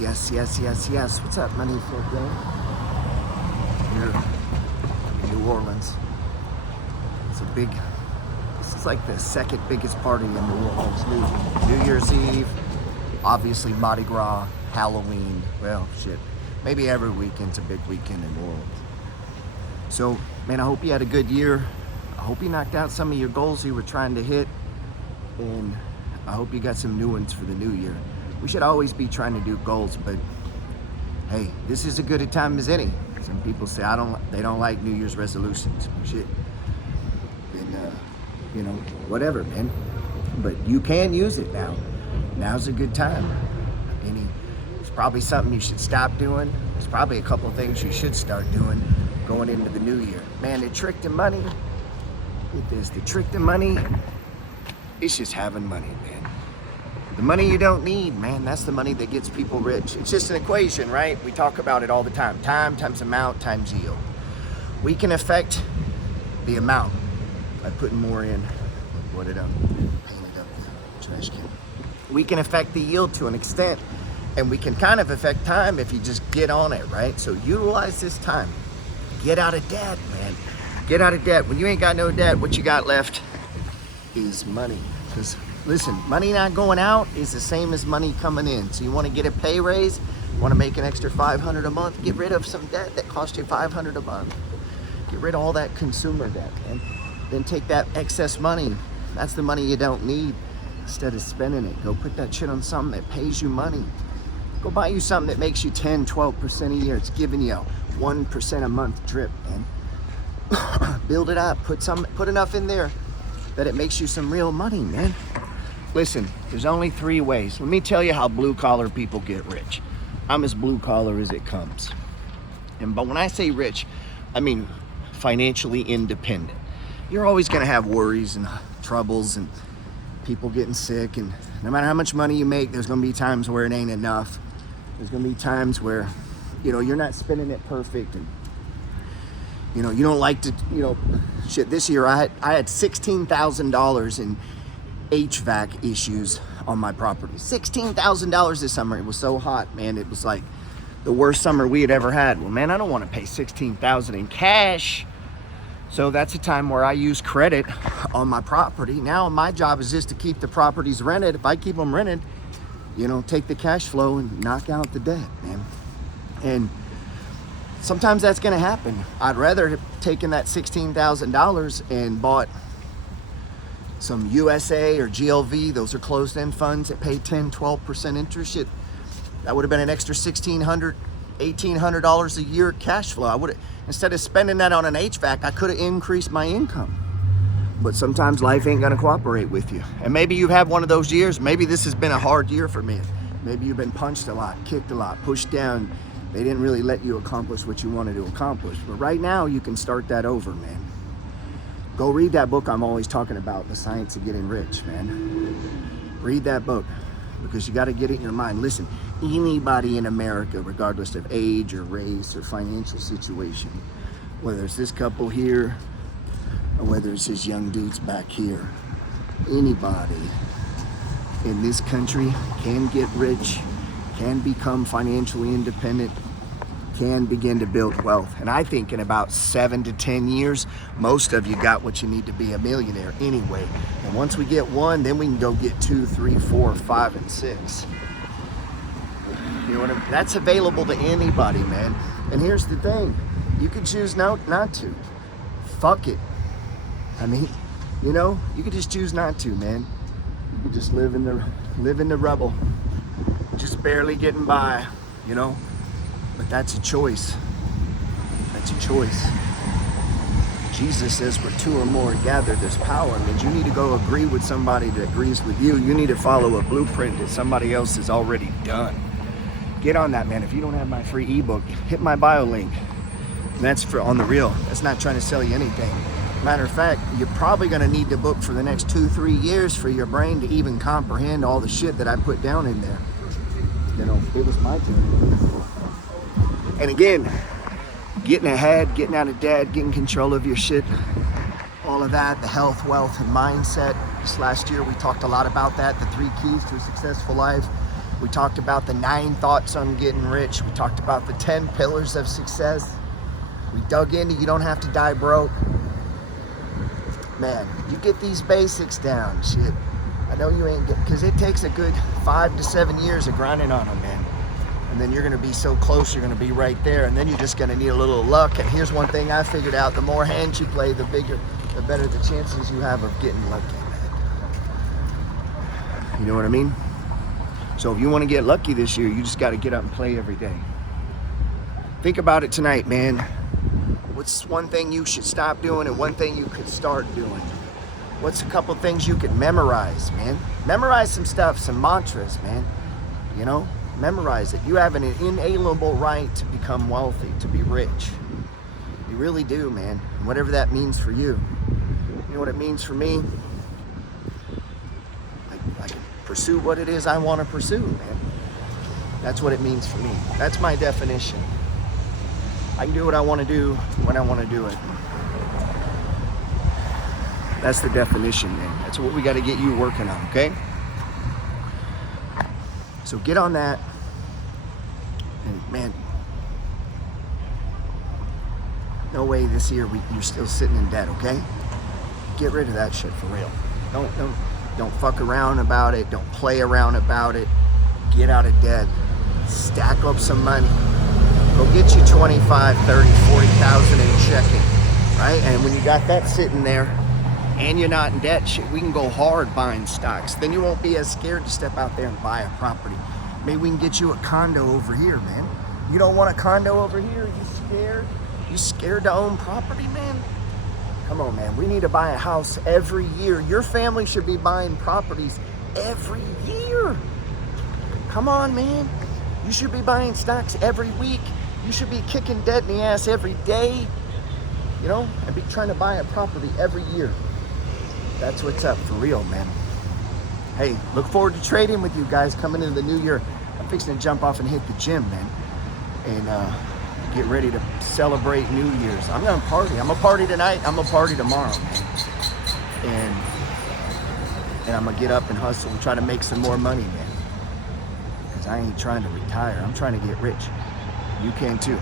Yes, yes, yes, yes. What's up, Money for Game? Here in New Orleans. This is like the second biggest party in New Orleans. New Year's Eve, obviously Mardi Gras, Halloween. Well, shit. Maybe every weekend's a big weekend in New Orleans. So, man, I hope you had a good year. I hope you knocked out some of your goals you were trying to hit. And I hope you got some new ones for the new year. We should always be trying to do goals, but hey, this is as good a time as any. Some people say they don't like New Year's resolutions. Shit. And whatever, man. But you can use it now. Now's a good time. It's probably something you should stop doing. There's probably a couple of things you should start doing going into the new year. Man, the trick to money, it's just having money, man. The money you don't need, man, that's the money that gets people rich. It's just an equation, right? We talk about it all the time. Time times amount times yield. We can affect the amount by putting more in. What it up? Paint it up the trash can. We can affect the yield to an extent, and we can kind of affect time if you just get on it, right? So utilize this time. Get out of debt, man. Get out of debt. When you ain't got no debt, what you got left is money. Because listen, money not going out is the same as money coming in. So you want to get a pay raise, you want to make an extra $500 a month, get rid of some debt that cost you $500 a month. Get rid of all that consumer debt, man. Then take that excess money, that's the money you don't need, instead of spending it, go put that shit on something that pays you money. Go buy you something that makes you 10, 12% a year. It's giving you a 1% a month drip, man. Build it up, put enough in there that it makes you some real money, man. Listen, there's only 3 ways. Let me tell you how blue-collar people get rich. I'm as blue-collar as it comes. But when I say rich, I mean financially independent. You're always gonna have worries and troubles and people getting sick, and no matter how much money you make, there's gonna be times where it ain't enough. There's gonna be times where, you're not spending it perfect, and you don't like to, shit, this year I had $16,000 in HVAC issues on my property. $16,000 this summer. It was so hot, man. It was like the worst summer we had ever had. Well, man, I don't want to pay $16,000 in cash. So that's a time where I use credit on my property. Now my job is just to keep the properties rented. If I keep them rented, take the cash flow and knock out the debt, man. And sometimes that's gonna happen. I'd rather have taken that $16,000 and bought some USA or GLV. Those are closed-end funds that pay 10, 12% interest. That would have been an extra $1,600, $1,800 a year cash flow. Instead of spending that on an HVAC, I could have increased my income. But sometimes life ain't gonna cooperate with you. And maybe you've had one of those years. Maybe this has been a hard year for me. Maybe you've been punched a lot, kicked a lot, pushed down. They didn't really let you accomplish what you wanted to accomplish. But right now, you can start that over, man. Go read that book I'm always talking about, The Science of Getting Rich, man. Read that book, because you got to get it in your mind. Listen, anybody in America, regardless of age or race or financial situation, whether it's this couple here or whether it's this young dudes back here, anybody in this country can get rich, can become financially independent, can begin to build wealth. And I think in about 7 to 10 years, most of you got what you need to be a millionaire anyway. And once we get 1, then we can go get 2, 3, 4, 5, and 6. You know what I mean? That's available to anybody, man. And here's the thing, you can choose not to. Fuck it. I mean, you could just choose not to, man. You could just live in the rubble, just barely getting by, But that's a choice. That's a choice. Jesus says where 2 or more gather, there's power. It means you need to go agree with somebody that agrees with you. You need to follow a blueprint that somebody else has already done. Get on that, man. If you don't have my free ebook, hit my bio link. And that's on the real. That's not trying to sell you anything. Matter of fact, you're probably going to need the book for the next 2-3 years for your brain to even comprehend all the shit that I put down in there. It was my turn. And again, getting ahead, getting out of debt, getting control of your shit, all of that, the health, wealth, and mindset. This last year, we talked a lot about that, the 3 keys to a successful life. We talked about the 9 thoughts on getting rich. We talked about the 10 pillars of success. We dug into you don't have to die broke. Man, you get these basics down, shit. I know you ain't because it takes a good 5 to 7 years of grinding on them, man. And then you're gonna be so close, you're gonna be right there. And then you're just gonna need a little luck. And here's one thing I figured out: the more hands you play, the better the chances you have of getting lucky, man. You know what I mean? So if you want to get lucky this year, you just got to get up and play every day. Think about it tonight, man. What's one thing you should stop doing and one thing you could start doing? What's a couple things you could memorize, man? Memorize some stuff, some mantras, man. You know, memorize it. You have an inalienable right to become wealthy, to be rich. You really do, man. And whatever that means for you. You know what it means for me? I can pursue what it is I want to pursue, man. That's what it means for me. That's my definition. I can do what I want to do when I want to do it. That's the definition, man. That's what we got to get you working on, okay? So get on that. And man, no way this year you're still sitting in debt, okay? Get rid of that shit for real. Don't fuck around about it. Don't play around about it. Get out of debt. Stack up some money. Go get you 25, 30, 40,000 in checking, right? And when you got that sitting there and you're not in debt, shit, we can go hard buying stocks. Then you won't be as scared to step out there and buy a property. Maybe we can get you a condo over here, man. You don't want a condo over here? You scared? You scared to own property, man? Come on, man. We need to buy a house every year. Your family should be buying properties every year. Come on, man. You should be buying stocks every week. You should be kicking debt in the ass every day. You know, and be trying to buy a property every year. That's what's up for real, man. Hey, look forward to trading with you guys coming into the new year. I'm fixing to jump off and hit the gym, man. And get ready to celebrate New Year's. I'm gonna party. I'm gonna party tonight. I'm gonna party tomorrow, man. And I'm gonna get up and hustle and try to make some more money, man. Because I ain't trying to retire. I'm trying to get rich. You can too.